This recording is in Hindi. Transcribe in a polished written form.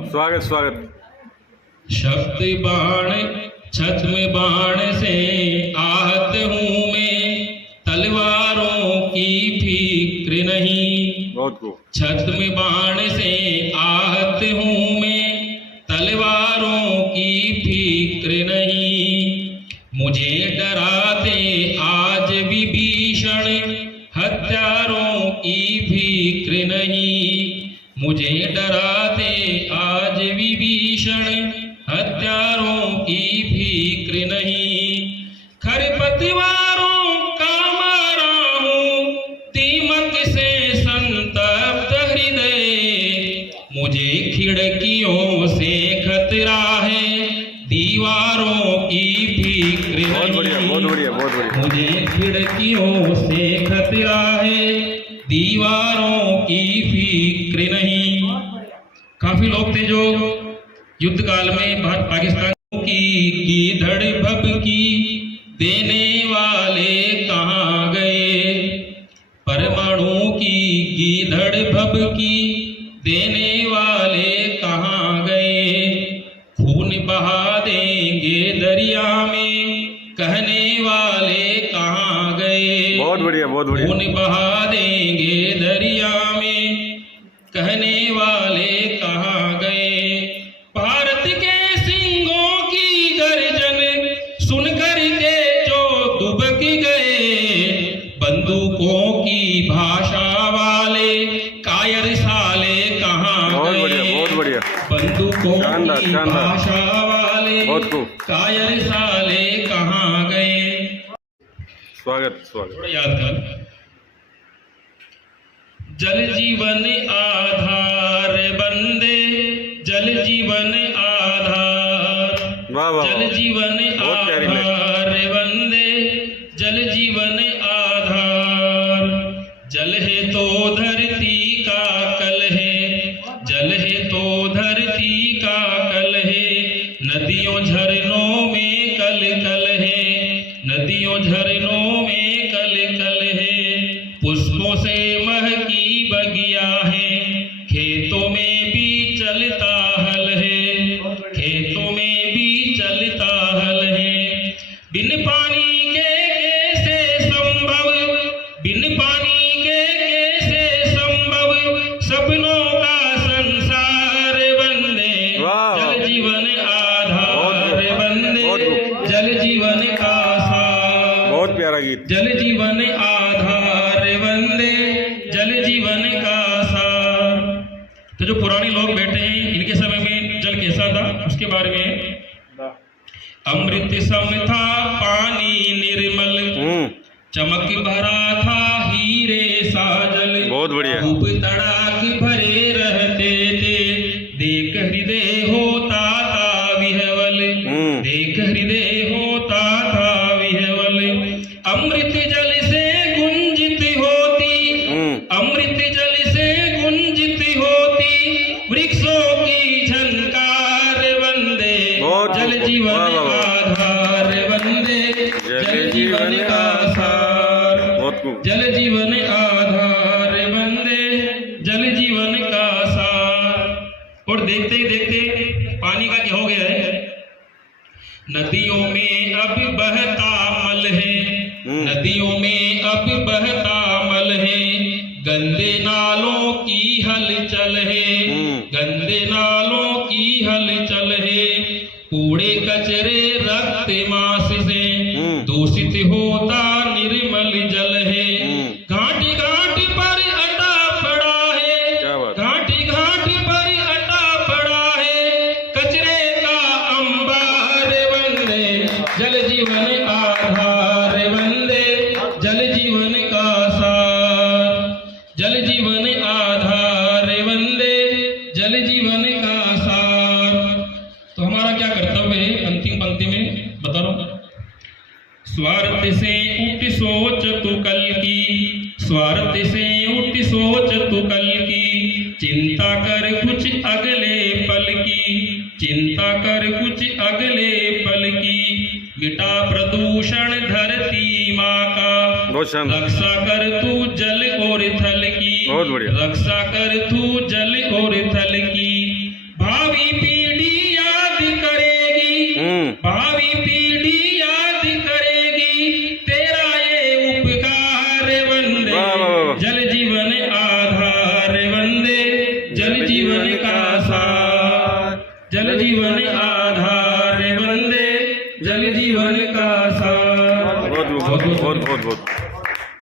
स्वागत स्वागत। शब्द बाण छत में बाण से आहत हूँ मैं, तलवारों की फिक्र नहीं। बहुत खूब। छत में बाण से आहत हूँ मैं, तलवारों की फिक्र नहीं। मुझे डराते आज विभीषण, हत्यारों की फिक्र नहीं। मुझे डराते आज विभीषण, हत्यारों की फिक्र नहीं। खरपतवारों का मारा हूँ, दीमक से संतप्त हृदय। मुझे खिड़कियों से खतरा है, दीवारों की फिक्र नहीं। बहुत बढ़िया, बहुत बढ़िया, बहुत बढ़िया। मुझे खिड़कियों से खतरा है, दीवारों की फिक्र नहीं। काफी लोग थे जो युद्ध काल में भारत पाकिस्तान की धड़ भभकी देने वाले कहाँ गए। परमाणु की धड़ भभकी देने वाले कहाँ गए। खून बहा देंगे दरिया में, कहने वाले कहाँ गए। बहुत बढ़िया, बहुत बढ़िया। खून बहा देंगे दरिया में, कहने वाले कहाँ गए। भारत के सिंहों की गर्जन सुनकर के जो दुबक गए। बंदूकों की भाषा वाले कायर साले कहाँ गए। बहुत बढ़िया, बहुत बढ़िया। बंदूकों शानदार, की शानदार। भाषा वाले बहुत खूब। कायर साले कहाँ गए। स्वागत स्वागत। थोड़ा याद कर। जल जीवन आधार बंदे, जल जीवन आधार। वाह वाह। जल जीवन बहुत प्यारी लाइन। आधार बंदे, जल जीवन आधार। जल है तो धरती का कल है, जल है तो धरती का कल है। नदियों झरनों में कल कल है, नदियों झरनों में कल कल है। पुष्पों से महकी बगिया है, खेतों में भी चलता हल है, खेतों में भी चलता हल है। बिन पानी के कैसे संभव, बिन पानी के कैसे संभव, सपनों का संसार बंदे। जल जीवन आधार बंदे, जल जीवन का सार। बहुत प्यारा गीत। जल जीवन आधार बंदे, जल जीवन का सार। तो जो पुराने लोग बैठे हैं, इनके समय में जल कैसा था उसके बारे में। अमृत सम था पानी निर्मल, चमक भरा था हीरे सा जल। बहुत बढ़िया। खूब तड़ाक भरे रहते थे, देख हृदय होता था विह्वल। देख हृदय होता था विह्वल। अमृत जल से गुंजित होती, अमृत जल से गुंजित होती, वृक्षों की झनकार बंदे। जल जीवन आधार बंदे, जल जीवन का सार। जल जीवन आधार बंदे, जल जीवन का सार। और देखते ही देखते पानी का क्या हो गया है। नदियों में अब बहता मल है, नदियों में अब बहता मल है। गंदे नालों की हलचल है, गंदे नालों की हलचल है। कूड़े कचरे रक्त मांस से दूषित होता निर्मल जल है। घाटी घाटी पर अटा पड़ा है, घाटी घाटी पर अटा पड़ा है। कचरे का अंबार बंदे, जल जीवन आधार बंदे, जल जीवन का सार। जल जीवन आधार बंदे, जल जीवन का सार। तो हमारा क्या कर्तव्य है अंतिम पंक्ति में बता रहा हूं। स्वार्थ से उठ सोच तू कल की, स्वार्थ से उठ सोच तू कल की। चिंता कर कुछ अगले पल की, चिंता कर कुछ अगले पल की। मिटा प्रदूषण धरती माँ का, रक्षा कर तू जल और थल की। रक्षा कर तू जल और थल की। भावी भावी पीढ़ी याद करेगी तेरा ये उपकार वंदे वाह, वाह, वाह। जल जीवन आधार वंदे जल जीवन का सार जल जीवन आधार वंदे जल जीवन का सार बहुत बहुत बहुत बहुत बहुत